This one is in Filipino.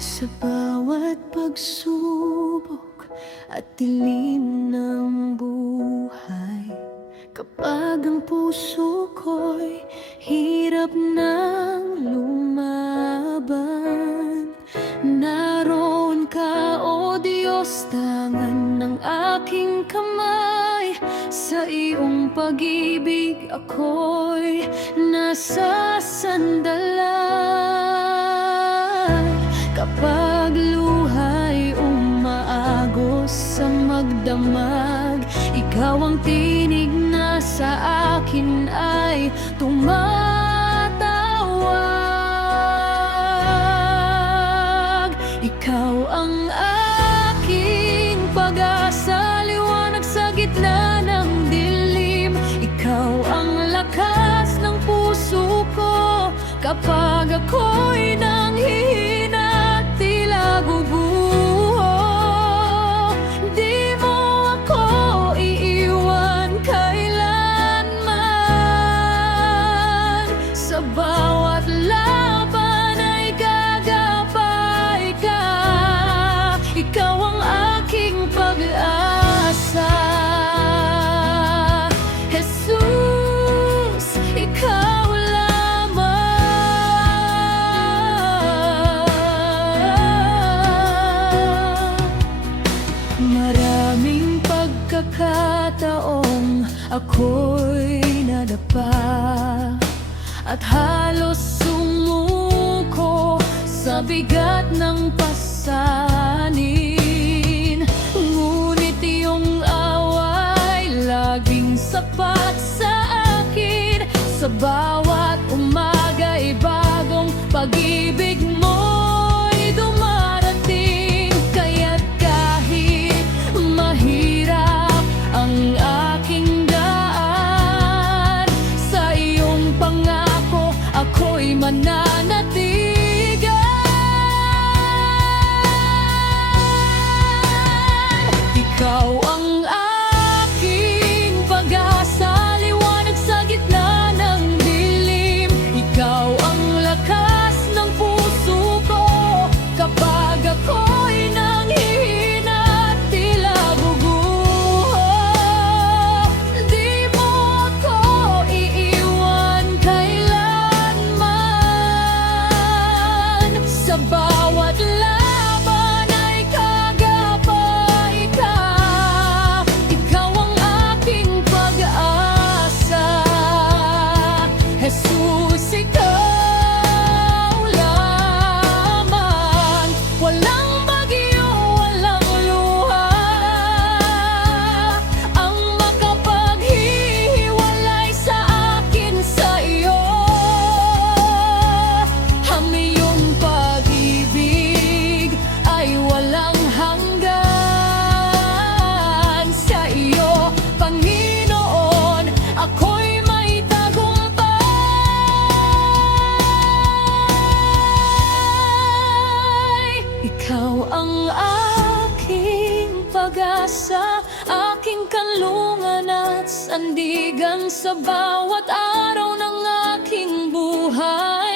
Sa bawat pagsubok at dilim ng buhay, kapag ang puso ko'y hirap nang lumaban, naroon ka, O Diyos, tangan ng aking kamay. Sa iyong pag-ibig ako'y nasasandalan. Kapag luha'y umaagos sa magdamag, ikaw ang tinig na sa akin ay tumatawag. Ikaw ang aking pag-asa, liwanag sa gitna ng dilim. Ikaw ang lakas ng puso ko kapag ako'y nanghihina, tila guguho. Di mo ako iiwan kailanman. Sa bawat laban ay gagabay ka. Ikaw ang aking pag-asa, Jesus, ikaw maraming pagkakataong ako'y nadapa at halos sumuko sa bigat ng pasanin. Ngunit iyong away laging sapat sa akin. Sa bawat umaga'y bagong pag-ibig mo'y dumarating. Kaya't kahit mahirap ang aking daan, sa iyong pangako ako'y mananatigan. Ikaw ang aking pag-asa, liwanag sa gitna ng dilim. Ikaw ang lakas ng puso ko kapag ako'y nanghihina, tila guguho. Di mo ako iiwan kailanman. Sa bawat laban ay kagabay ka. Ikaw ang aking pag-asa, Jesus, ikaw lamang. Walang bagyo, walang luha ang makapaghihiwalay sa akin sa iyo. Ang iyong pag-ibig ay walang hanggan. Sa iyo, Panginoon, ako'y may tagumpay. Ikaw ang aking pag-asa, aking kanlungan at sandigan sa bawat araw ng aking buhay.